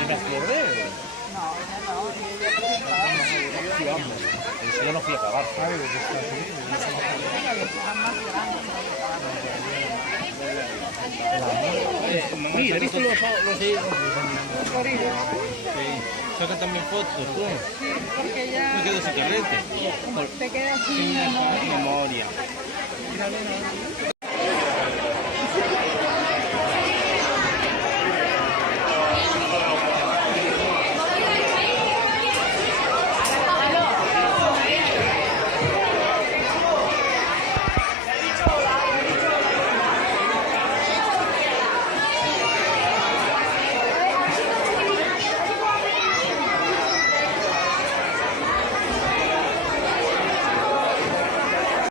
¿Y las pierde? No, ella no, y ella tiene trabajo. Sí, vamos. Eso yo no fui a acabar. Ella le dejan más grande, no le Mira, ¿viste los hijos? Florida. Sí. Saca también fotos, tú. Sí, porque ella Me quedo sin carrete. te queda sin Sin memoria. memoria. Mira,